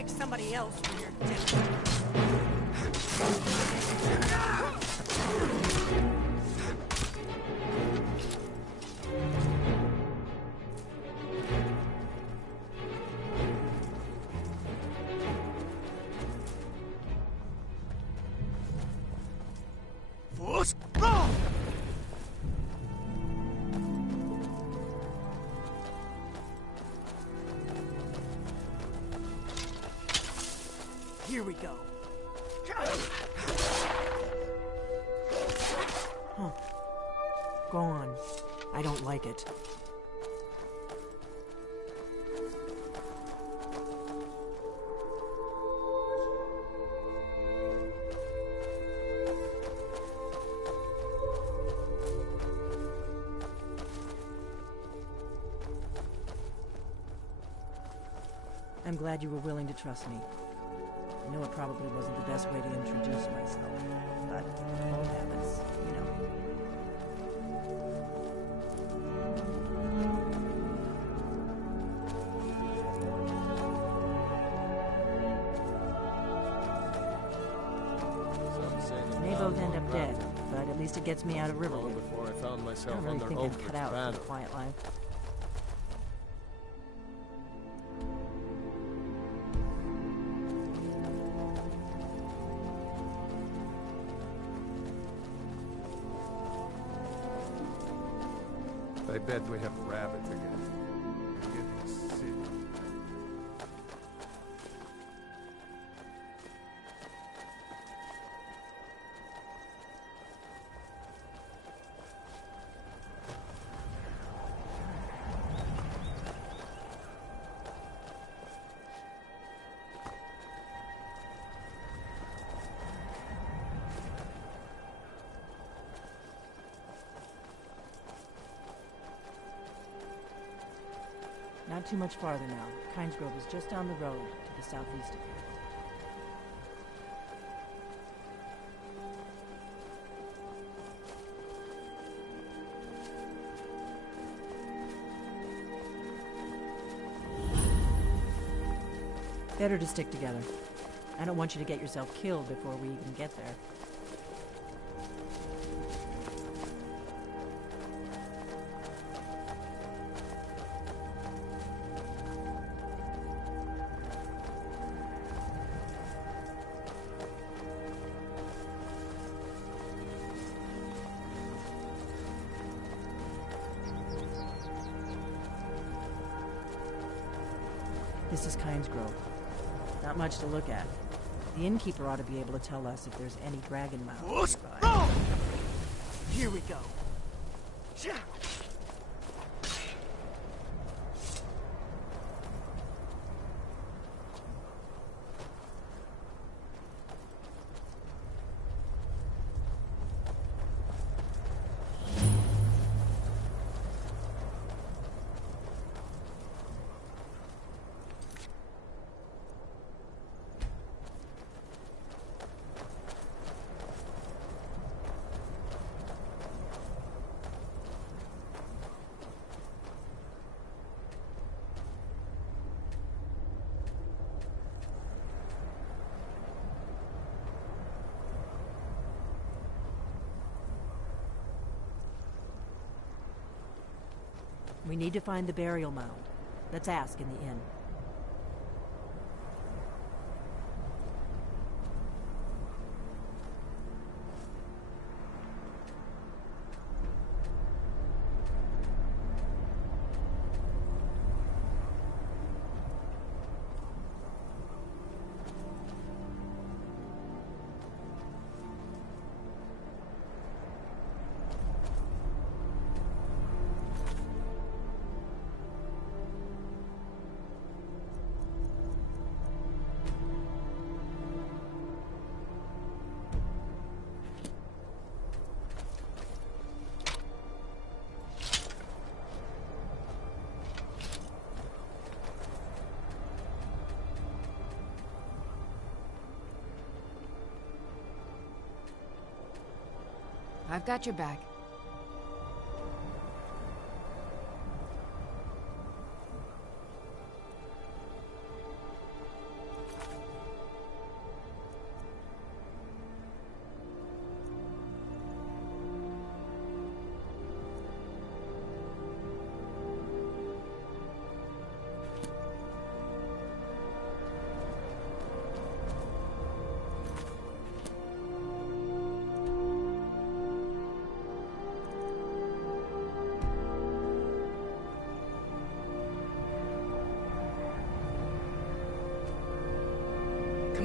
pick somebody else for your dinner. Here we go. Huh. Go on. I don't like it. I'm glad you were willing to trust me. I know it probably wasn't the best way to introduce myself, but old habits, you know. May both end up dead, but at least it gets me out of Riverwood. Before I found myself I don't really under think I'm cut out for the quiet life. I bet we have a rabbit again. I'm getting sick. Not too much farther now. Kynes Grove is just down the road to the southeast of here. Better to stick together. I don't want you to get yourself killed before we even get there. This is Kynes Grove. Not much to look at. The innkeeper ought to be able to tell us if there's any dragon mounds nearby. Here we go. We need to find the burial mound. Let's ask in the inn. I've got your back.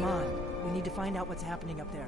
Come on. We need to find out what's happening up there.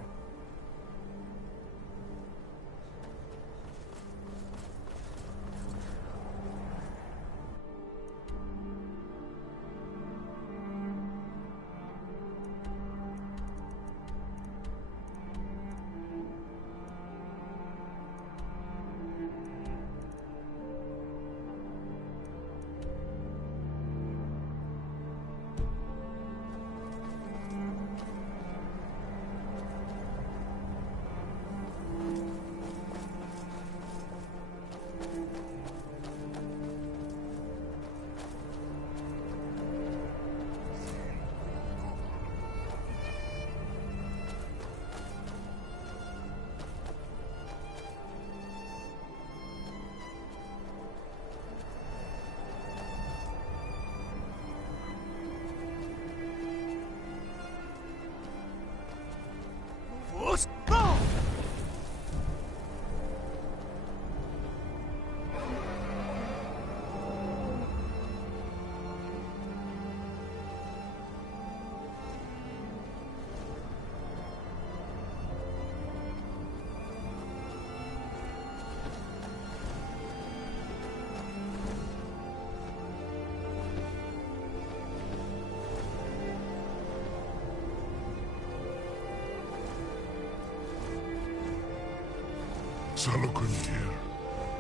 Salokunir,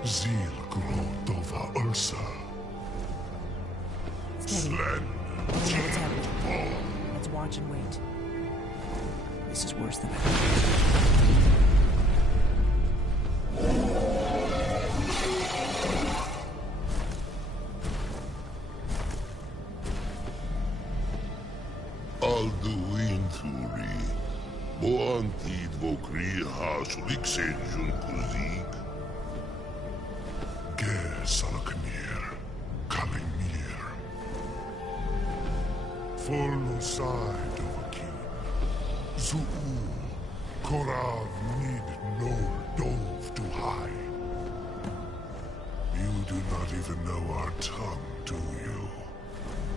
Zil Grotova Ursa. Steady. I don't know what's happening. Let's watch and wait. This is worse than Alduinturi, Boantid Vokri Hasuliksenjun Kuzik. Ger Salokunir, Kalimir. Folosai Dovakin. Zuu, Korav Nid Nor Dov to high. You do not even know our tongue, do you?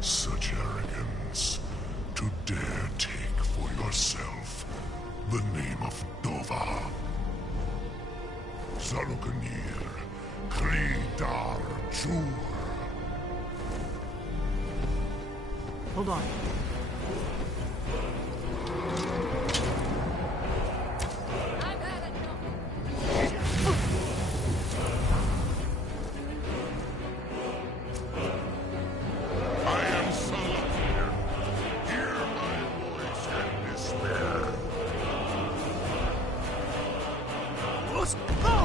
Such arrogance, to dare take for yourself the name of Dova. Salokunir, Kridar Jur. Hold on. I am Salokunir. Hear my voice and despair. Let's go!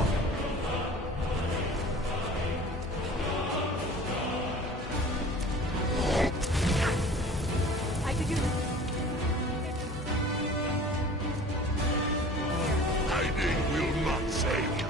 I could use it. Hiding will not save you.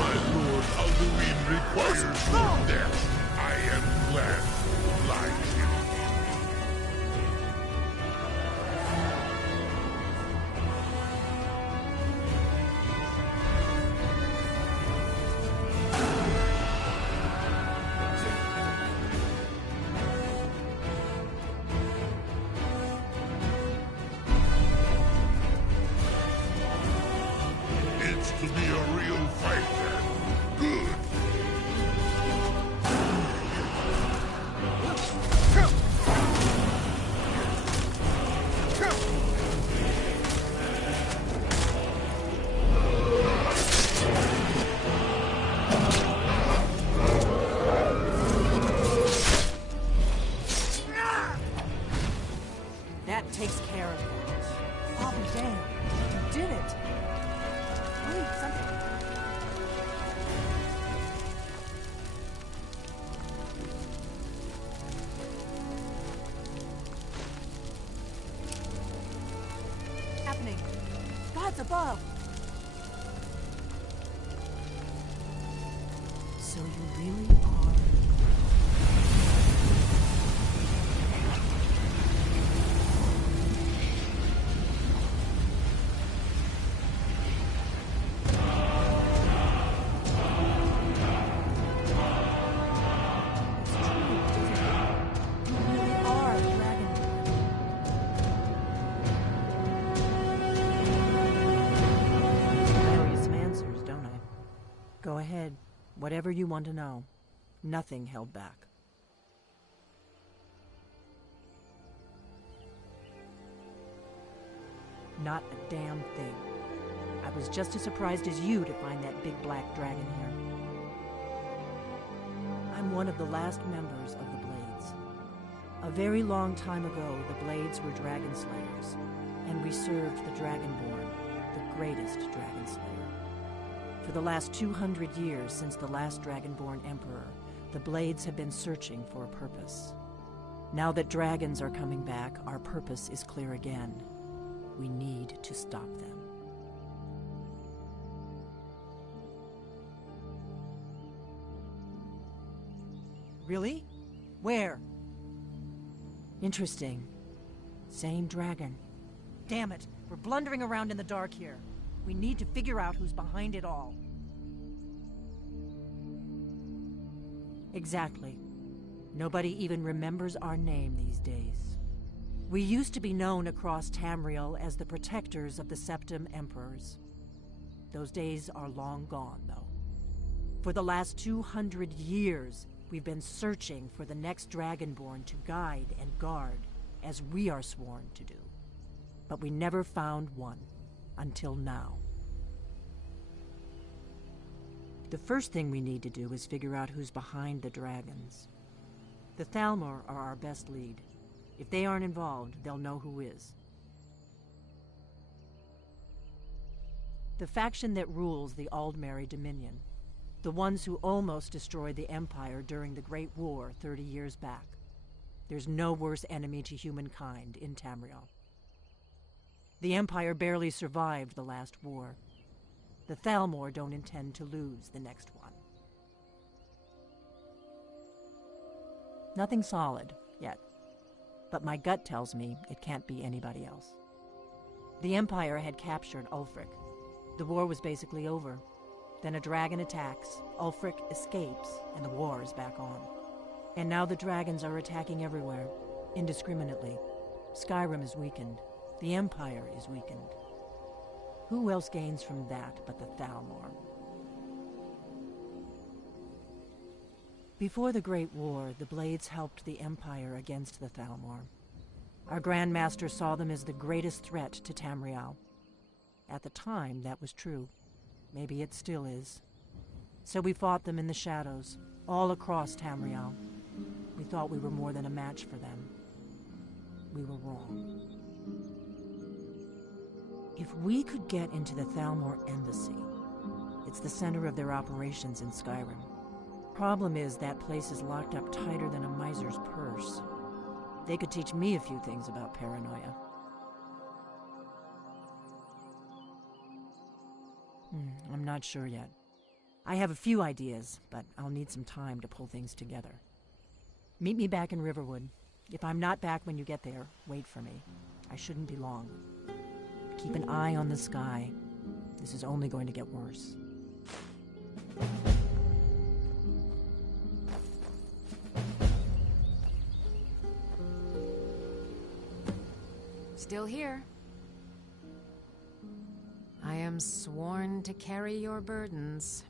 My lord Alduin requires your death. I am glad to oblige him. It's to be a real fight then. Good. That takes care of it. Oh, damn. You did it. Wait, something. Happening. Gods above. So you really are... Go ahead. Whatever you want to know. Nothing held back. Not a damn thing. I was just as surprised as you to find that big black dragon here. I'm one of the last members of the Blades. A very long time ago, the Blades were dragon slayers, and we served the Dragonborn, the greatest dragon slayer. For the last 200 years since the last Dragonborn Emperor, the Blades have been searching for a purpose. Now that dragons are coming back, our purpose is clear again. We need to stop them. Really? Where? Interesting. Same dragon. Damn it, we're blundering around in the dark here. We need to figure out who's behind it all. Exactly. Nobody even remembers our name these days. We used to be known across Tamriel as the protectors of the Septim Emperors. Those days are long gone, though. For the last 200 years, we've been searching for the next Dragonborn to guide and guard, as we are sworn to do. But we never found one. Until now. The first thing we need to do is figure out who's behind the dragons. The Thalmor are our best lead. If they aren't involved, they'll know who is. The faction that rules the Aldmeri Dominion. The ones who almost destroyed the Empire during the Great War 30 years back. There's no worse enemy to humankind in Tamriel. The Empire barely survived the last war. The Thalmor don't intend to lose the next one. Nothing solid, yet. But my gut tells me it can't be anybody else. The Empire had captured Ulfric. The war was basically over. Then a dragon attacks, Ulfric escapes, and the war is back on. And now the dragons are attacking everywhere, indiscriminately. Skyrim is weakened. The Empire is weakened. Who else gains from that but the Thalmor? Before the Great War, the Blades helped the Empire against the Thalmor. Our Grand Master saw them as the greatest threat to Tamriel. At the time, that was true. Maybe it still is. So we fought them in the shadows, all across Tamriel. We thought we were more than a match for them. We were wrong. If we could get into the Thalmor embassy, it's the center of their operations in Skyrim. Problem is, that place is locked up tighter than a miser's purse. They could teach me a few things about paranoia. I'm not sure yet. I have a few ideas, but I'll need some time to pull things together. Meet me back in Riverwood. If I'm not back when you get there, wait for me. I shouldn't be long. Keep an eye on the sky. This is only going to get worse. Still here. I am sworn to carry your burdens.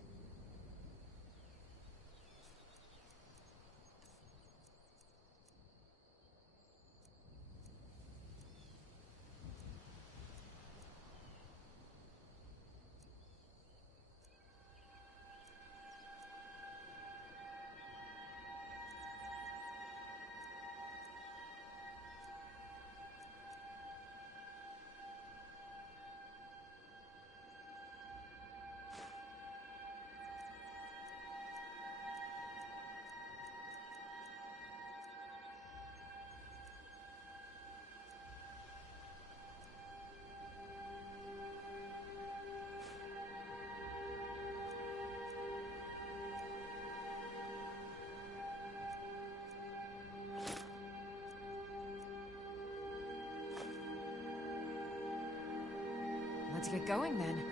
Let's get going then.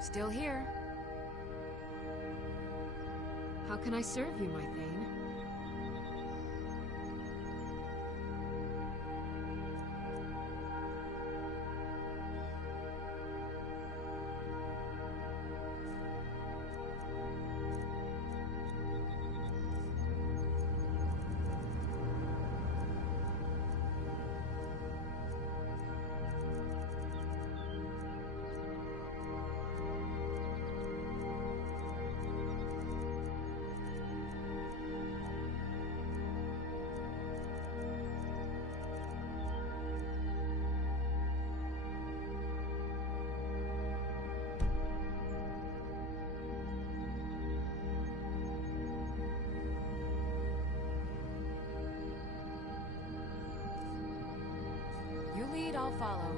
Still here. How can I serve you, my Thane? You lead, I'll follow.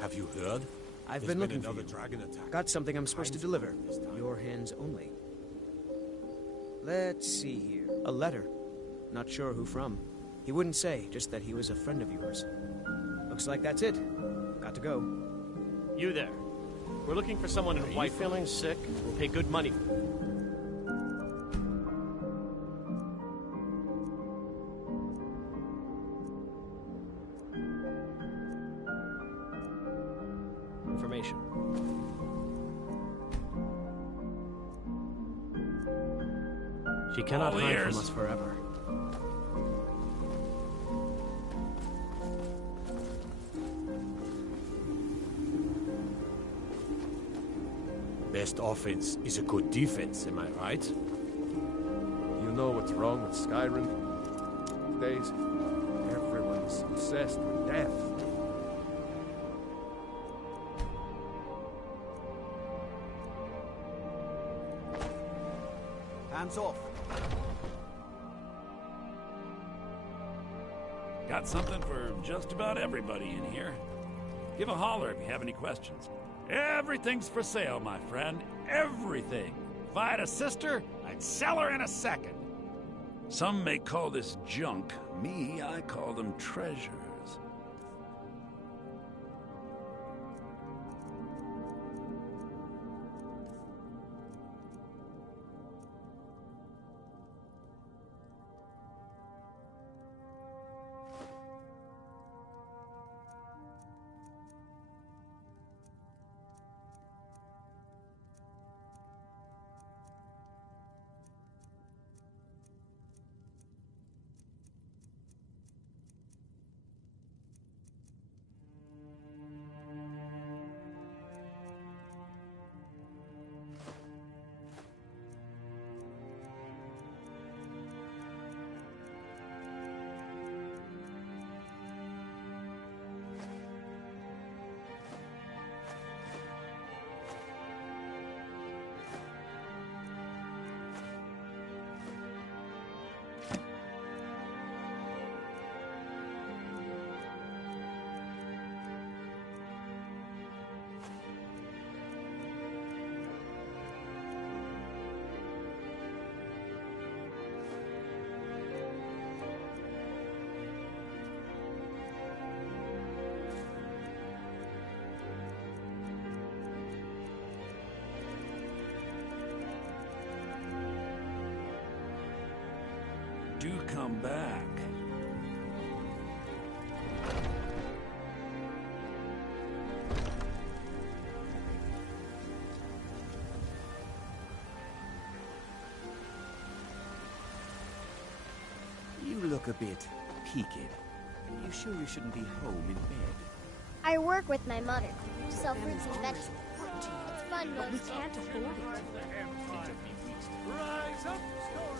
Have you heard? I've been looking for another you. dragon attack. Got something I'm supposed to deliver. Your hands only. Let's see here. A letter. Not sure who from. He wouldn't say, just that he was a friend of yours. Looks like that's it. Got to go. You there. We're looking for someone in white. Feeling sick? We'll pay good money. Information. She cannot hide from us forever. Best offense is a good defense, am I right? You know what's wrong with Skyrim these days? Everyone's obsessed with death. Hands off. Got something for just about everybody in here. Give a holler if you have any questions. Everything's for sale, my friend. Everything. If I had a sister, I'd sell her in a second. Some may call this junk. Me, I call them treasures. do come back. You look a bit peaked. You sure you shouldn't be home in bed? I work with my mother to sell fruits and vegetables. It's fun most We days. can't afford it. Rise up, storm!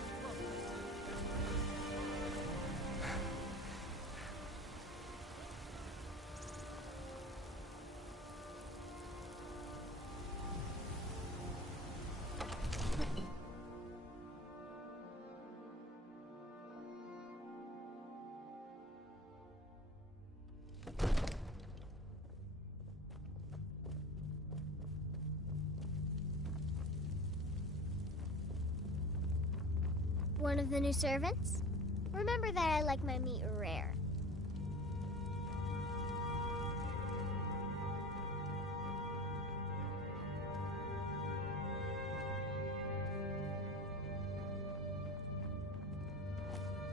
One of the new servants? Remember that I like my meat rare.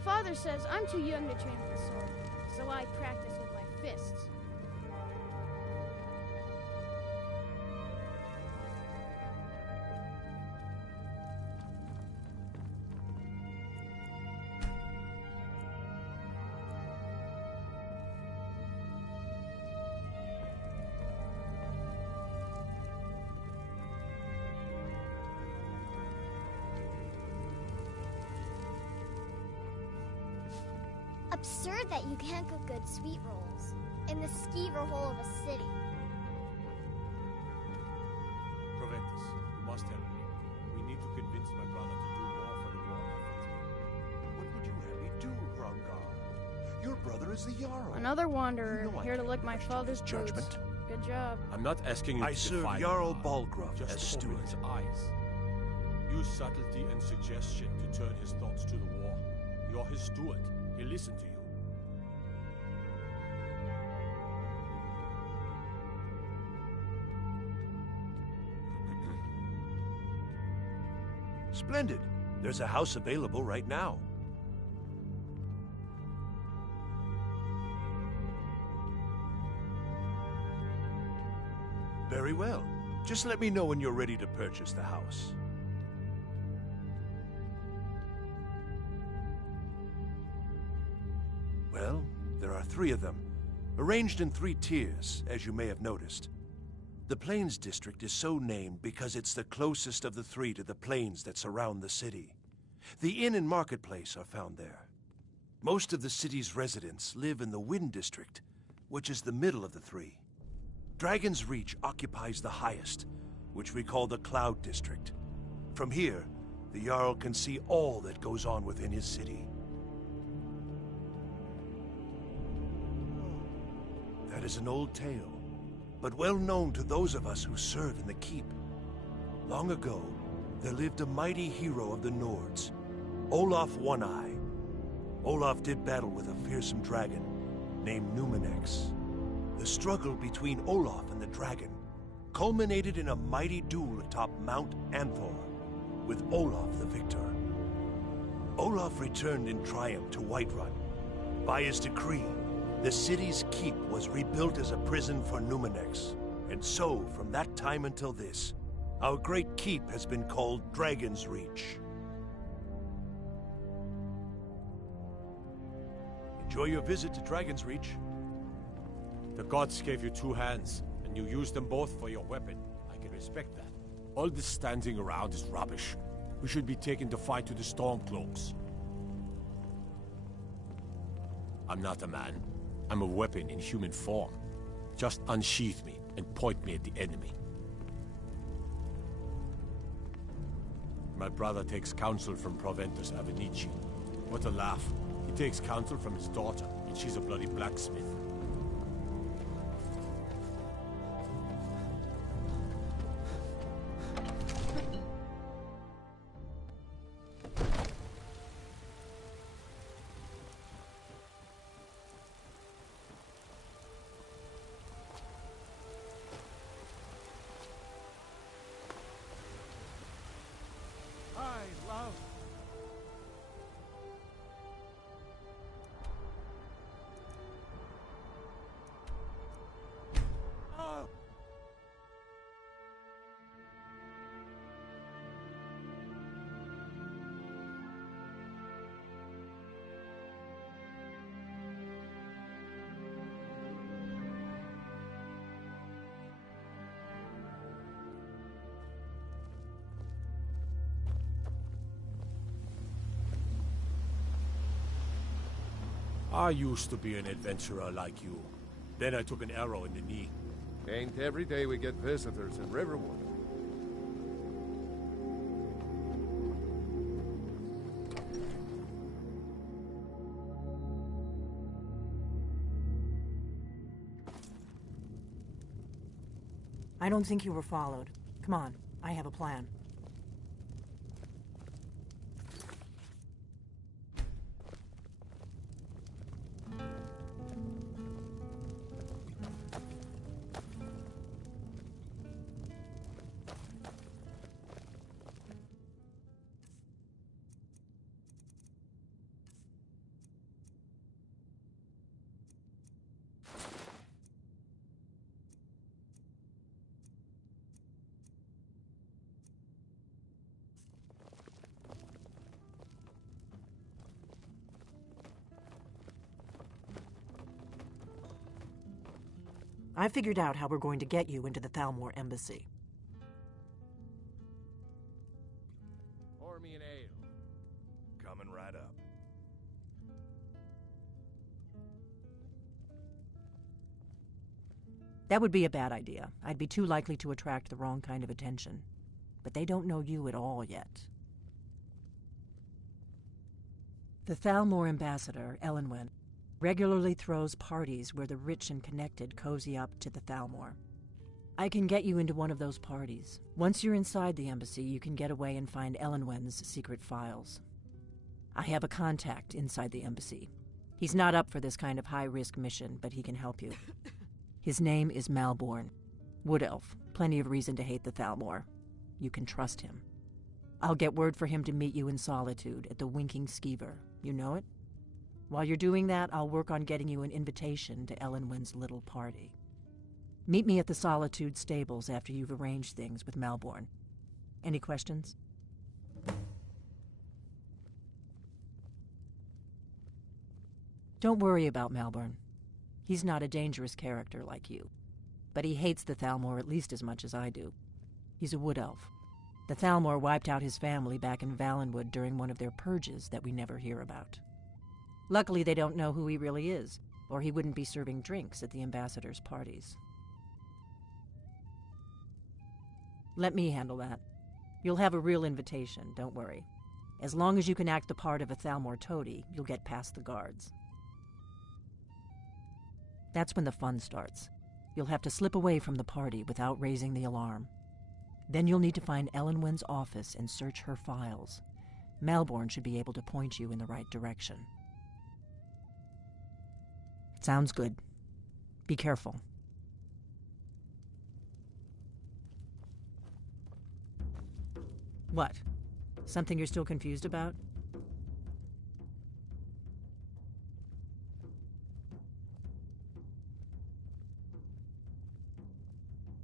Father says I'm too young to train with the sword, so I practice with my fists. Absurd that you can't cook good sweet rolls in the skeever hole of a city. Proventus, you must help me. We need to convince my brother to do more for the war effort. What would you have me do, Hrongar? Your brother is the Jarl. Another wanderer, You know I here to can't lick my question father's his boots. judgment. Good job. I'm not asking you I to serve defy Jarl God. Balgruuf Just as open steward. his eyes. Use subtlety and suggestion to turn his thoughts to the war. You're his steward. He'll listen to you. Splendid. There's a house available right now. Very well. Just let me know when you're ready to purchase the house. Well, there are 3 of them, arranged in 3 tiers, as you may have noticed. The Plains District is so named because it's the closest of the 3 to the plains that surround the city. The inn and marketplace are found there. Most of the city's residents live in the Wind District, which is the middle of the 3. Dragon's Reach occupies the highest, which we call the Cloud District. From here, the Jarl can see all that goes on within his city. That is an old tale, but well known to those of us who serve in the keep. Long ago, there lived a mighty hero of the Nords, Olaf One-Eye. Olaf did battle with a fearsome dragon named Numenex. The struggle between Olaf and the dragon culminated in a mighty duel atop Mount Anthor, with Olaf the victor. Olaf returned in triumph to Whiterun. By his decree, the city's keep was rebuilt as a prison for Numenex. And so, from that time until this, our great keep has been called Dragon's Reach. Enjoy your visit to Dragon's Reach. The gods gave you 2 hands, and you used them both for your weapon. I can respect that. All this standing around is rubbish. We should be taking the fight to the Stormcloaks. I'm not a man. I'm a weapon in human form. Just unsheath me and point me at the enemy. My brother takes counsel from Proventus Avenici. What a laugh. He takes counsel from his daughter, and she's a bloody blacksmith. I used to be an adventurer like you. Then I took an arrow in the knee. Ain't every day we get visitors in Riverwood. I don't think you were followed. Come on, I have a plan. I figured out how we're going to get you into the Thalmor embassy. Pour me an ale. Coming right up. That would be a bad idea. I'd be too likely to attract the wrong kind of attention. But they don't know you at all yet. The Thalmor ambassador, Elenwen, regularly throws parties where the rich and connected cozy up to the Thalmor. I can get you into one of those parties. Once you're inside the embassy, you can get away and find Elenwen's secret files. I have a contact inside the embassy. He's not up for this kind of high-risk mission, but he can help you. His name is Malborn. Wood Elf. Plenty of reason to hate the Thalmor. You can trust him. I'll get word for him to meet you in Solitude at the Winking Skeever. You know it? While you're doing that, I'll work on getting you an invitation to Elenwen's little party. Meet me at the Solitude stables after you've arranged things with Malborn. Any questions? Don't worry about Malborn. He's not a dangerous character like you. But he hates the Thalmor at least as much as I do. He's a wood elf. The Thalmor wiped out his family back in Valenwood during one of their purges that we never hear about. Luckily, they don't know who he really is, or he wouldn't be serving drinks at the ambassador's parties. Let me handle that. You'll have a real invitation, don't worry. As long as you can act the part of a Thalmor toady, you'll get past the guards. That's when the fun starts. You'll have to slip away from the party without raising the alarm. Then you'll need to find Elenwen's office and search her files. Malborn should be able to point you in the right direction. Sounds good. Be careful. What? Something you're still confused about?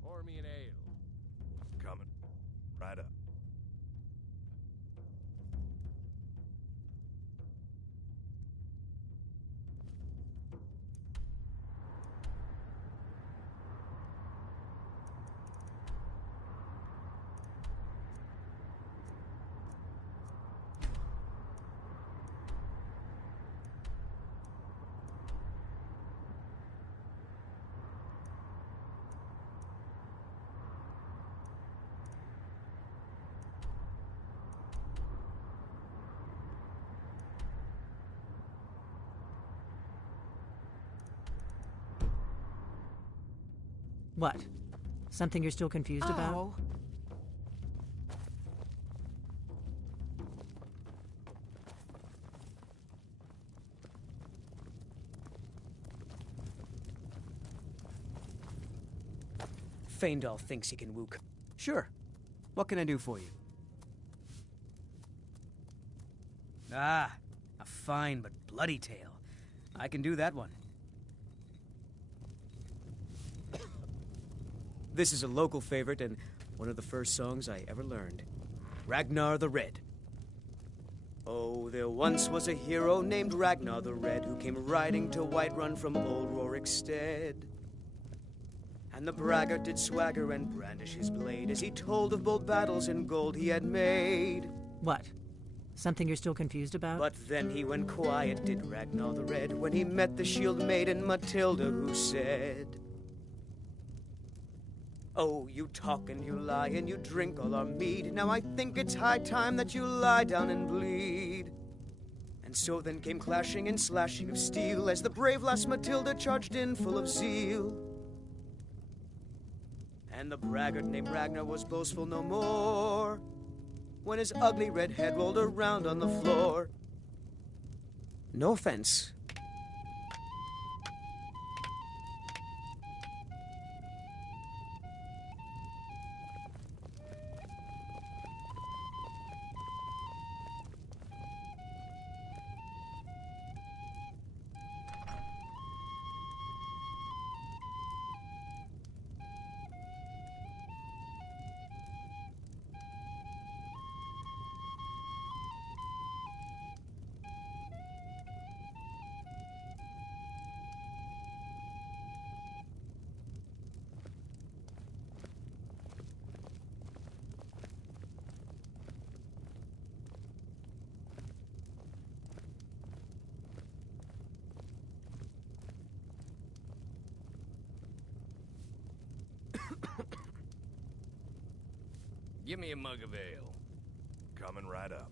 Pour me an ale. Coming. Right up. What? Something you're still confused about? Faendal thinks he can wook. Sure. What can I do for you? Ah, a fine but bloody tale. I can do that one. This is a local favorite and one of the first songs I ever learned. Ragnar the Red. Oh, there once was a hero named Ragnar the Red who came riding to Whiterun from old Rorikstead. And the braggart did swagger and brandish his blade as he told of bold battles and gold he had made. What? Something you're still confused about? But then he went quiet, did Ragnar the Red, when he met the shield maiden Matilda, who said, "Oh, you talk and you lie and you drink all our mead. Now I think it's high time that you lie down and bleed." And so then came clashing and slashing of steel as the brave lass Matilda charged in full of zeal. And the braggart named Ragnar was boastful no more when his ugly red head rolled around on the floor. No offense. Give me a mug of ale. Coming right up.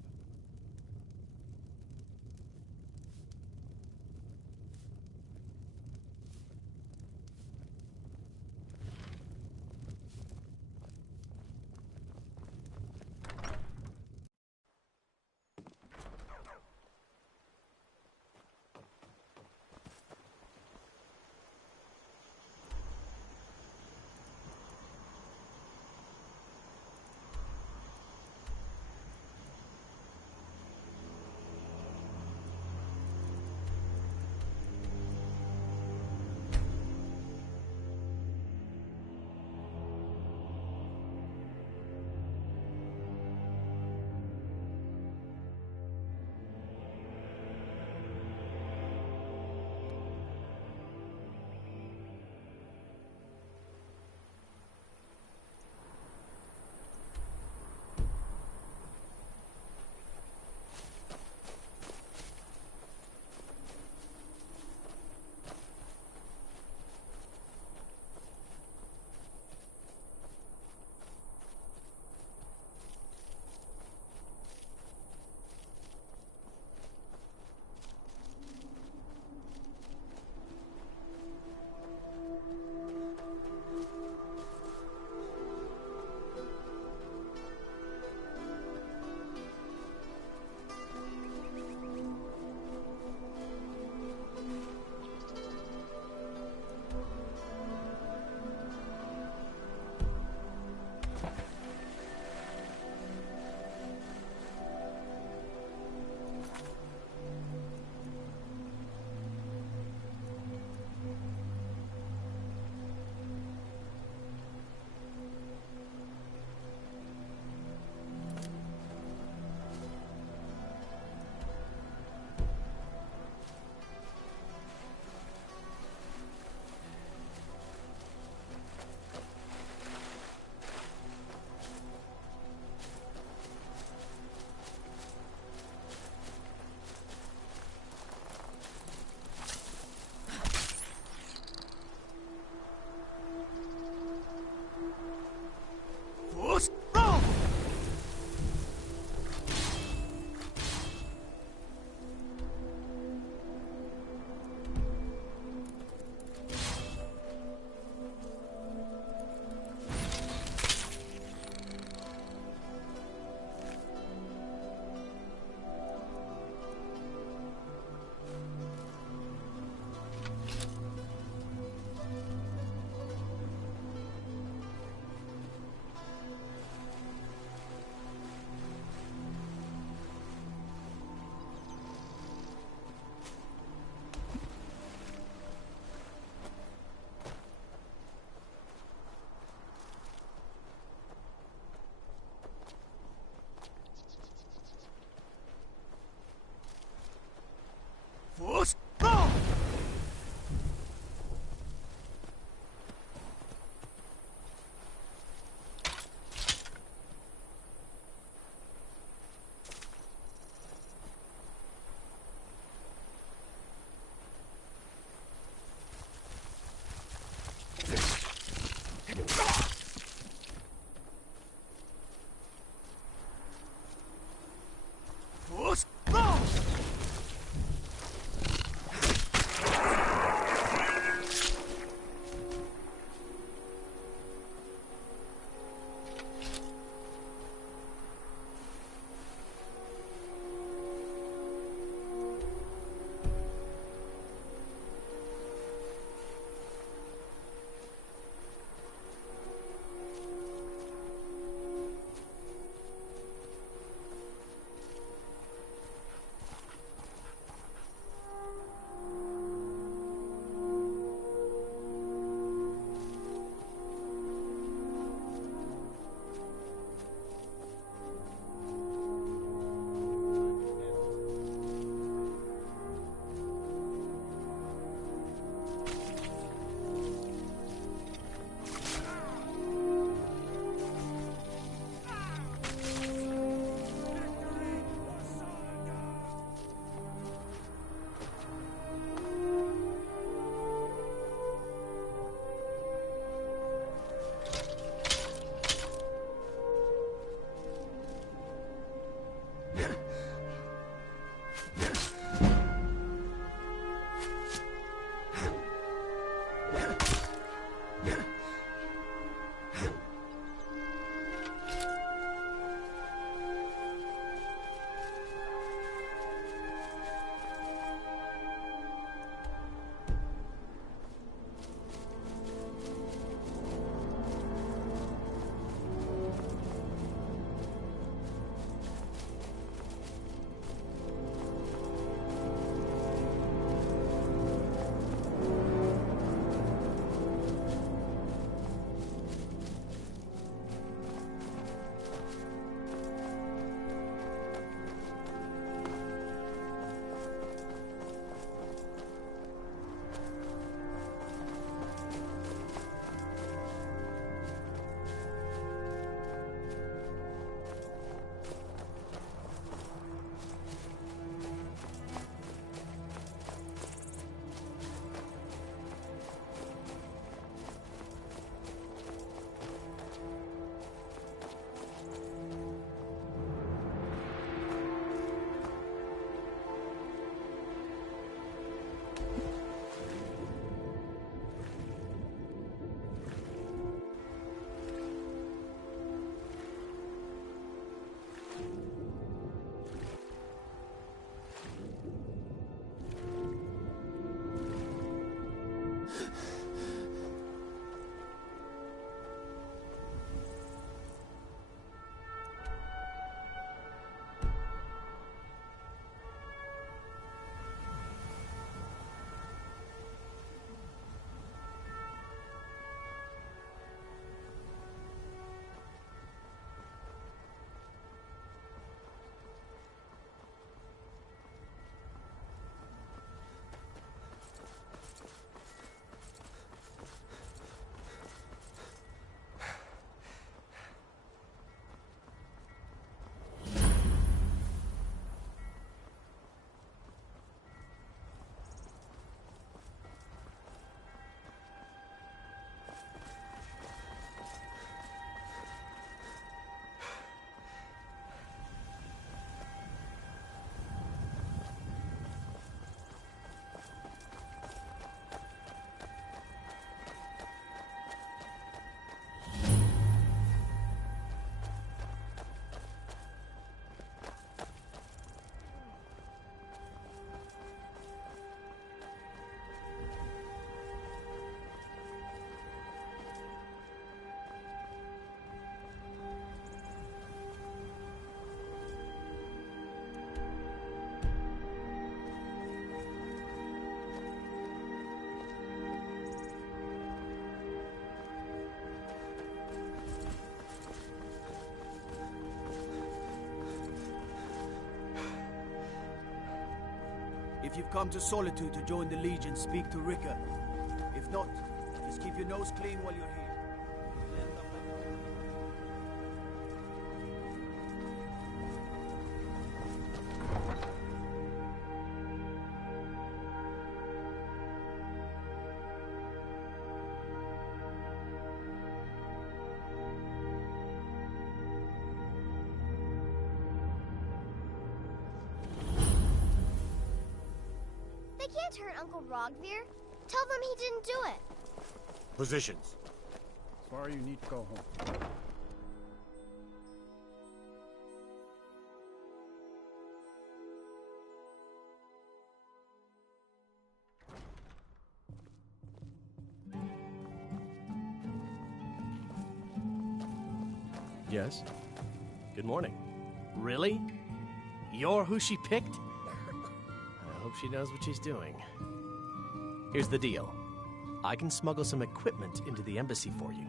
If you've come to Solitude to join the Legion, speak to Rika. If not, just keep your nose clean while you're here. You'll end up like... They can't hurt Uncle Rogvir. Tell them he didn't do it. Positions. Sorry, you need to go home. Yes? Good morning. Really? You're who she picked? I hope she knows what she's doing. Here's the deal. I can smuggle some equipment into the embassy for you.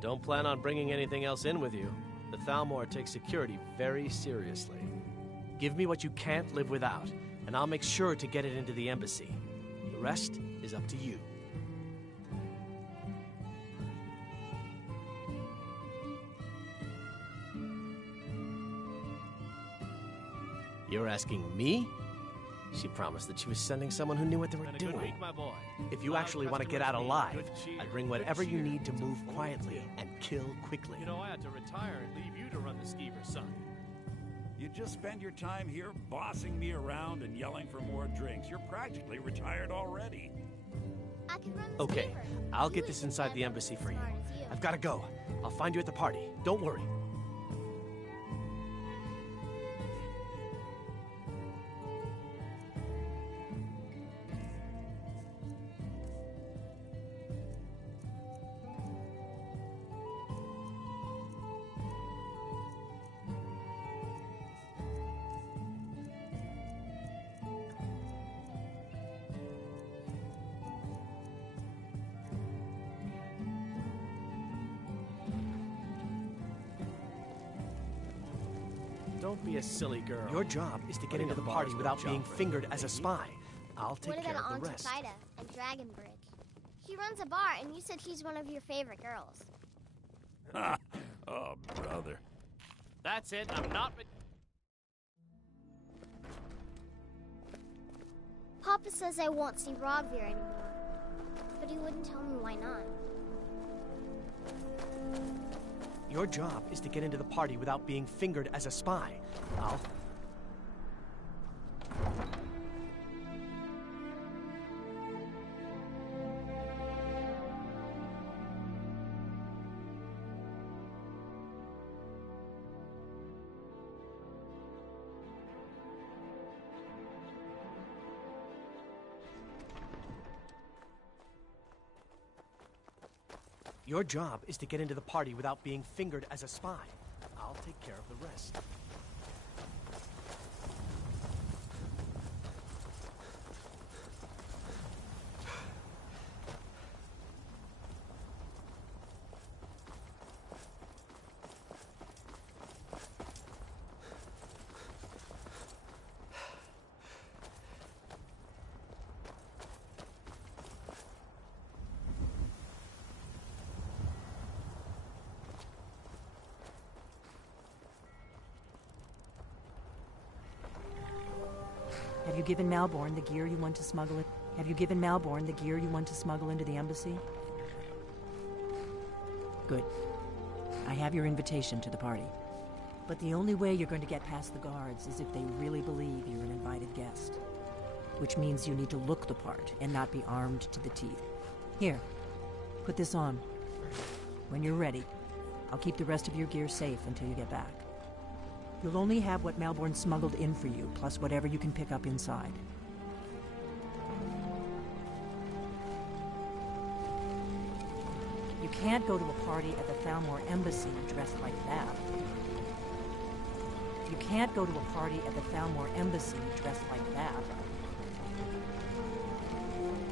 Don't plan on bringing anything else in with you. The Thalmor takes security very seriously. Give me what you can't live without, and I'll make sure to get it into the embassy. The rest is up to you. You're asking me? She promised that she was sending someone who knew what they were doing. Week, my boy. If you actually want to get out alive, I'd bring whatever you need to move quietly and kill quickly. You know, I had to retire and leave you to run the skeever, son. You just spend your time here bossing me around and yelling for more drinks. You're practically retired already. I can run the Okay, skeever. I'll You get this ain't inside the never embassy as for you. smart as you. I've got to go. I'll find you at the party. Don't worry. Don't be a silly girl. Your job is to get into the party without being fingered as a spy. I'll take What care about of the Aunt rest. Tida and Dragonbridge? She runs a bar, and you said she's one of your favorite girls. Oh, brother. That's it. I'm not... Papa says I won't see Rogvir anymore, but he wouldn't tell me why not. Your job is to get into the party without being fingered as a spy. I'll... Your job is to get into the party without being fingered as a spy. I'll take care of the rest. Have you given Malborn the gear you want to smuggle it? Have you given Malborn the gear you want to smuggle into the embassy? Good. I have your invitation to the party. But the only way you're going to get past the guards is if they really believe you're an invited guest. Which means you need to look the part and not be armed to the teeth. Here, put this on. When you're ready, I'll keep the rest of your gear safe until you get back. You'll only have what Malborn smuggled in for you, plus whatever you can pick up inside. You can't go to a party at the Thalmor embassy dressed like that. You can't go to a party at the Thalmor embassy dressed like that.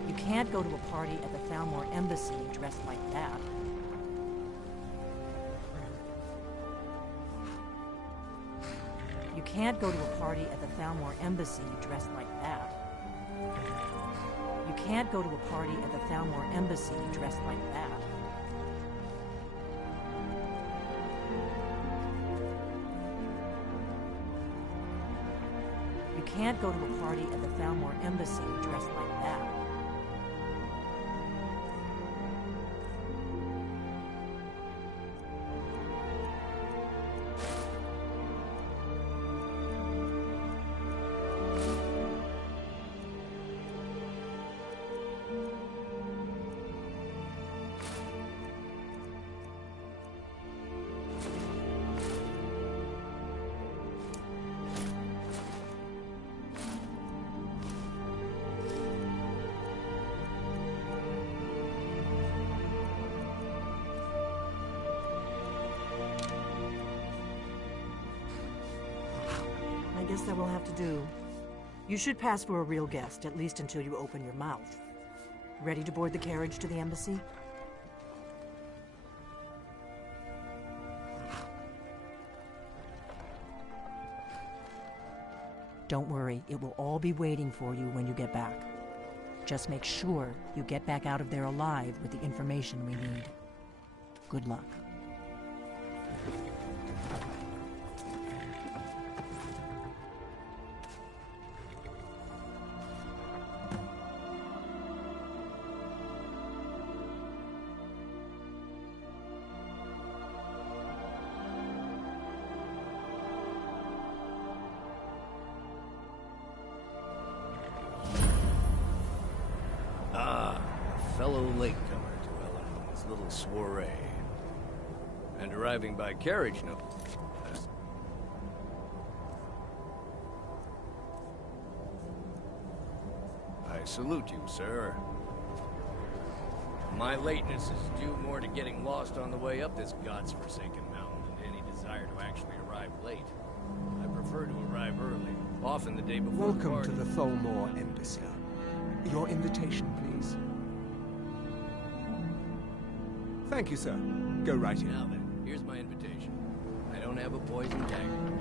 You can't go to a party at the Thalmor embassy dressed like that. You can't go to a party at the Thalmor embassy dressed like that. can't go to a party at the Thalmor Embassy dressed like that. You can't go to a party at the Thalmor Embassy dressed like that. I guess that will have to do. You should pass for a real guest, at least until you open your mouth. Ready to board the carriage to the embassy? Don't worry, it will all be waiting for you when you get back. Just make sure you get back out of there alive with the information we need. Good luck. Fellow latecomer to Ellen's little soiree. And arriving by carriage, no. I salute you, sir. My lateness is due more to getting lost on the way up this god's-forsaken mountain than to any desire to actually arrive late. I prefer to arrive early, often the day before the Welcome party. to the Thalmor Embassy. Your invitation, please. Thank you, sir. Go right in. Now then, here's my invitation. I don't have a poison dagger.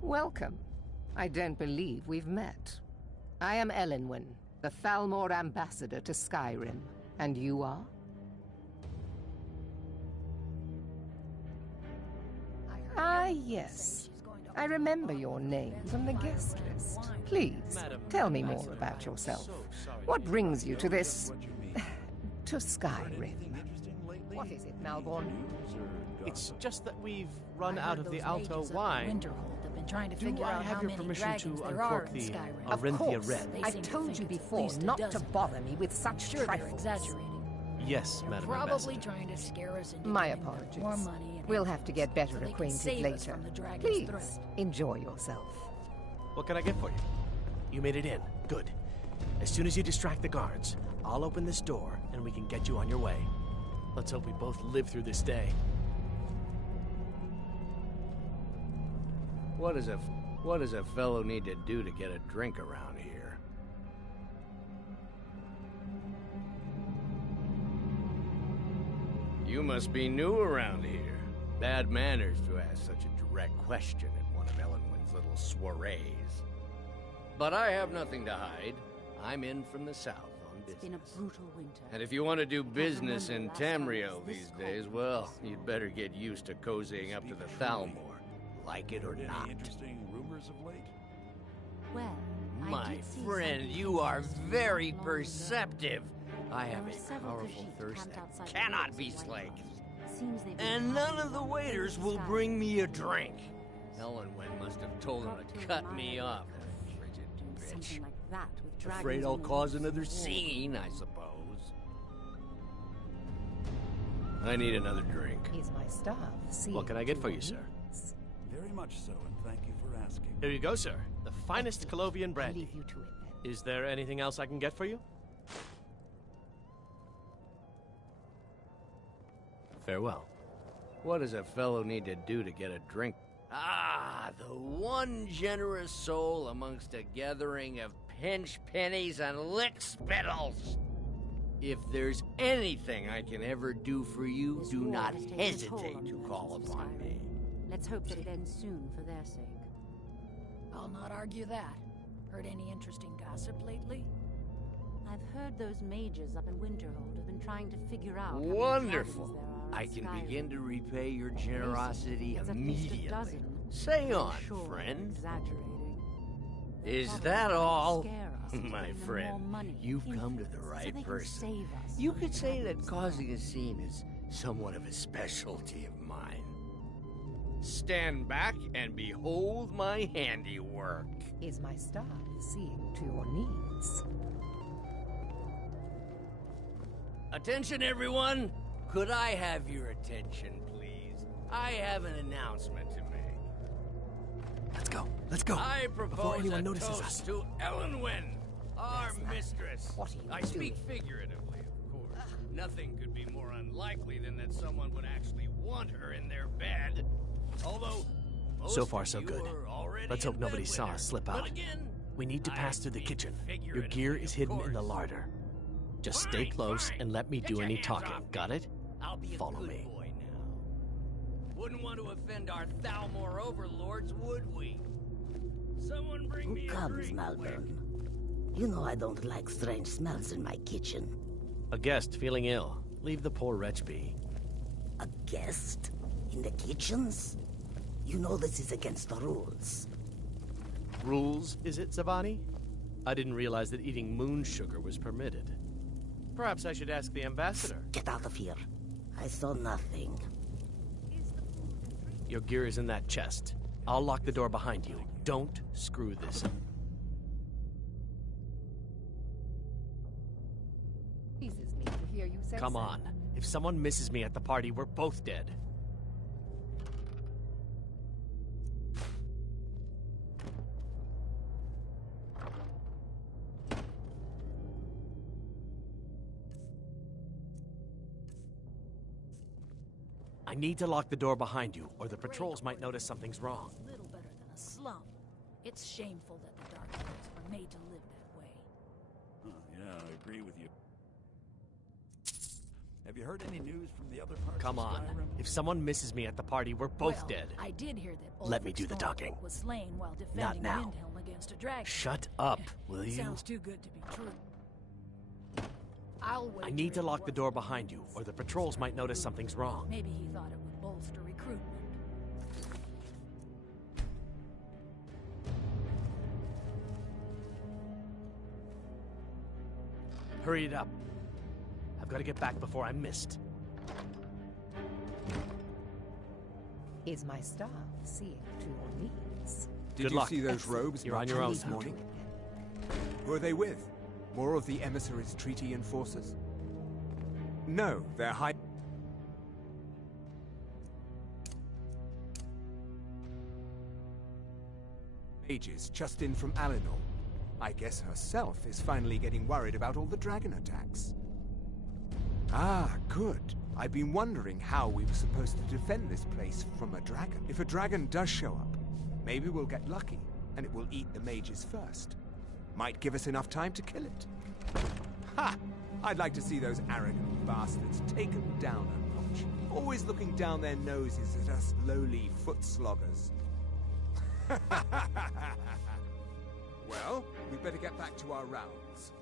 Welcome. I don't believe we've met. I am Elenwen, the Thalmor ambassador to Skyrim. And you are? Ah, yes. I remember your name from the guest list. Please, tell me more about yourself. What brings you to this... to Skyrim? What is it, Malborn? It's just that we've run out of the Alto wine. Trying to Do figure I out have how your many permission dragons to there are uncork in the Skyrim. Of Arinthia course. Red? I've told you before not to bother me with such Sure, they're trifles. exaggerating. Yes, They're Madam probably Ambassador. trying to scare us into My giving them apologies. more money. And We'll have to get better so they can acquainted save us later. from the dragon's Please, threat. enjoy yourself. What can I get for you? You made it in. Good. As soon as you distract the guards, I'll open this door and we can get you on your way. Let's hope we both live through this day. What does a fellow need to do to get a drink around here? You must be new around here. Bad manners to ask such a direct question at one of Elenwen's little soirees. But I have nothing to hide. I'm in from the south on business. It's been a brutal winter. And if you want to do business in remember last time it Tamriel was these this days, well, you'd better get used to cozying up to the Thalmor. Like it or not. Any interesting rumors of late? Well, I My did see friend, some you are just very long ago. perceptive. I There have were a several powerful Khajiit thirst camped that outside the cannot gates be of slaked. Whiterun. Seems they've been And none of the hiding waiters in will Skyrim. bring me a drink. Elenwen must have told them Got to to cut remind me them off, of that frigid doing bitch. something like that with dragons Afraid I'll on the cause roofs another of the wall. scene, I suppose. I need another drink. Is my staff seeing What can I get to for your you, sir? needs? Very much so, and thank you for asking. Here you go, sir. The finest Colovian I'll brandy. leave you to it then. Is there anything else I can get for you? Farewell. What does a fellow need to do to get a drink? Ah, the one generous soul amongst a gathering of pinch pennies and lick spittles. If there's anything I can ever do for you, do not hesitate to call upon me. Let's hope that it ends soon for their sake. I'll not argue that. Heard any interesting gossip lately? I've heard those mages up in Winterhold have been trying to figure out how many Wonderful. dragons there are I in can Skyrim. begin to repay your generosity It's at least a immediately. dozen. Say I'm on, sure I'm friend. exaggerating. Is Probably that trying to all? scare us into My giving them friend, more money. you've come to the So right they can person. save us You from could say that dragons. causing a scene is somewhat of a specialty of mine. Stand back and behold my handiwork. Is my staff seeing to your needs? Attention, everyone! Could I have your attention, please? I have an announcement to make. Let's go. Let's go. I Before propose anyone a notices toast us. to Elenwen, our mistress. What are you I speak figuratively, of course. Nothing could be more unlikely than that someone would actually want her in their bed. Although, most So far, of so you good. are already Let's hope in nobody bed saw with us her. slip But out. again, We need to pass I through the speak kitchen. Your figuratively, gear is of hidden in the course. larder. Just stay close and let me Get do your any hands talking. off me. Got it? I'll be a Follow good me. boy now. Wouldn't want to offend our Thalmor overlords, would we? Someone bring me Who a comes, drink. Malvern? You know I don't like strange smells in my kitchen. A guest feeling ill. Leave the poor wretch be. A guest? In the kitchens? You know this is against the rules. Rules, is it, Zavani? I didn't realize that eating moon sugar was permitted. Perhaps I should ask the ambassador. Get out of here. I saw nothing. Your gear is in that chest. I'll lock the door behind you. Don't screw this up. Pleases me to hear you say Come so. on. If someone misses me at the party, we're both dead. I need to lock the door behind you, or the patrols might notice something's wrong. Little better than a slum. It's shameful that the Dark Lords were made to live that way. Yeah, I agree with you. Have you heard any news from the other parts Come of on. Skyrim? If someone misses me at the party, we're both Well, dead. I did hear that Let me do Ulfric the Stormcloak talking. was slain while Not defending now. Windhelm against a dragon. Shut up, will you? Sounds too good to be true. I'll wait. I need to lock the door behind you, or the patrols might notice something's wrong. Maybe he thought it would bolster recruitment. Hurry it up. I've got to get back before I'm missed. Is my staff seeing to your needs? Did Good you luck. see those robes You're on marching your own this now. morning? Who are they with? More of the emissaries' treaty enforcers? No, they're high. Mages just in from Alinor. I guess herself is finally getting worried about all the dragon attacks. Ah, good. I've been wondering how we were supposed to defend this place from a dragon. If a dragon does show up, maybe we'll get lucky, and it will eat the mages first. Might give us enough time to kill it. Ha! I'd like to see those arrogant bastards taken down a notch. Always looking down their noses at us lowly foot sloggers. Well, we'd better get back to our rounds.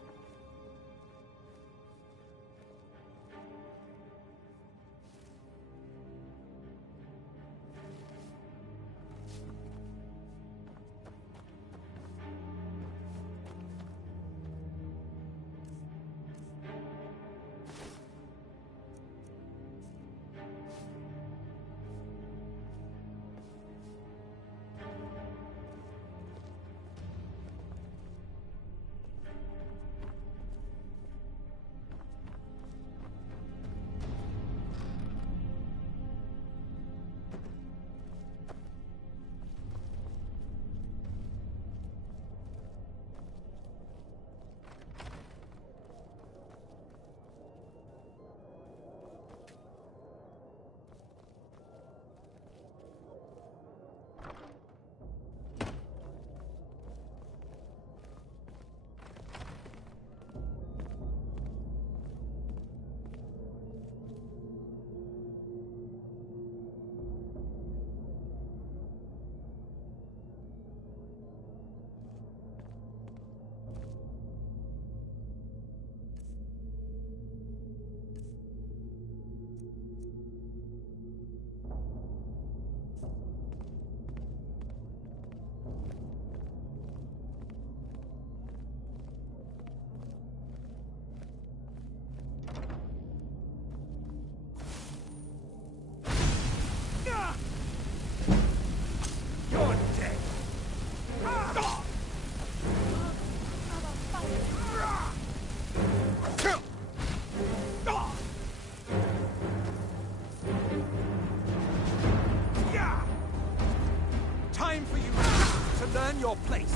your place!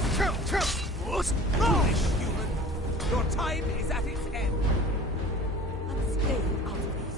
Foolish human! Your time is at its end! I'm staying out of this.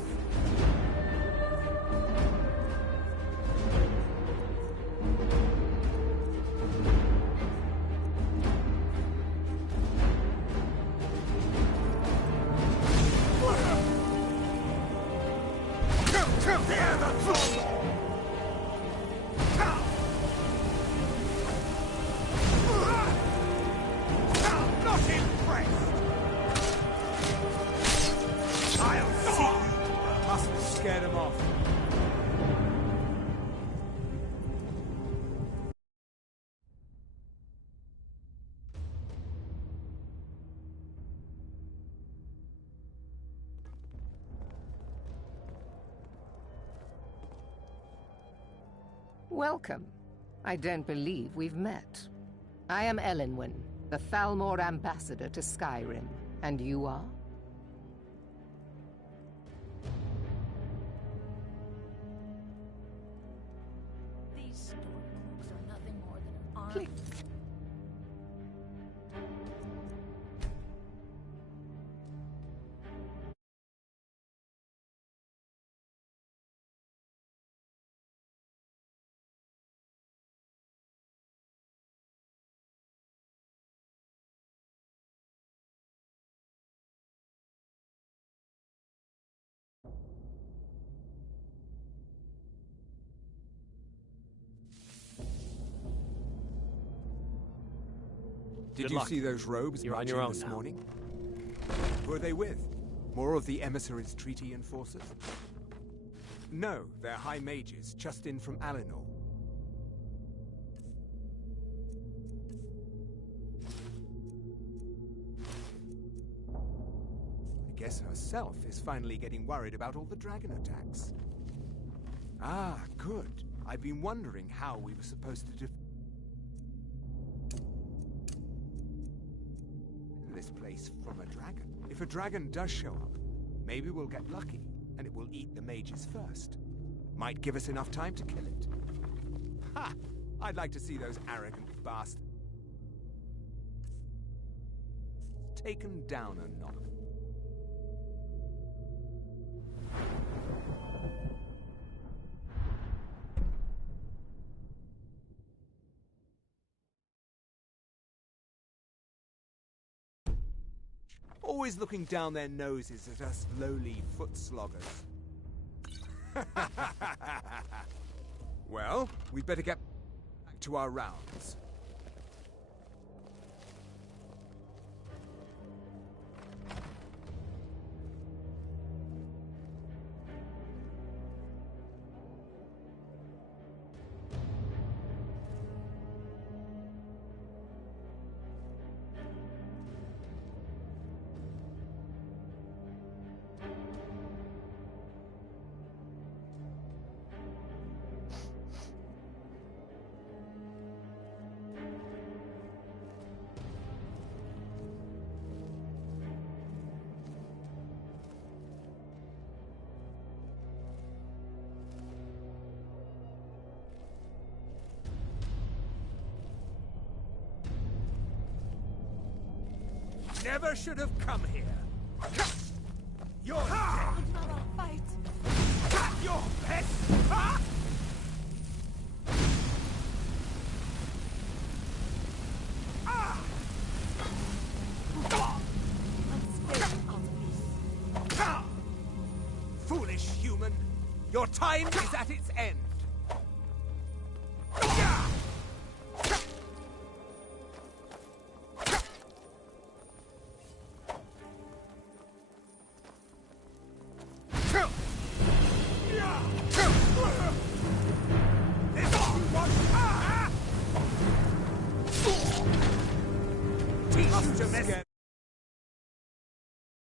Welcome. I don't believe we've met. I am Elenwen, the Thalmor ambassador to Skyrim. And you are? These stormcloaks are nothing more than an arm. Please. Did Good you luck. see those robes You're on marching your own this now. morning? Who are they with? More of the emissaries' treaty enforcers? No, they're high mages, just in from Alinor. I guess herself is finally getting worried about all the dragon attacks. Ah, good. I've been wondering how we were supposed to this place from a dragon. If a dragon does show up, maybe we'll get lucky, and it will eat the mages first. Might give us enough time to kill it. Ha! I'd like to see those arrogant bastards taken down a notch. Always looking down their noses at us lowly foot sloggers. Well, we'd better get back to our rounds. Never should have come here. You're dead. Another fight. Cut your pest! Ha! Ah! I'm staying out of this. Ah! Foolish human! Your time is at its end. Teach you to miss.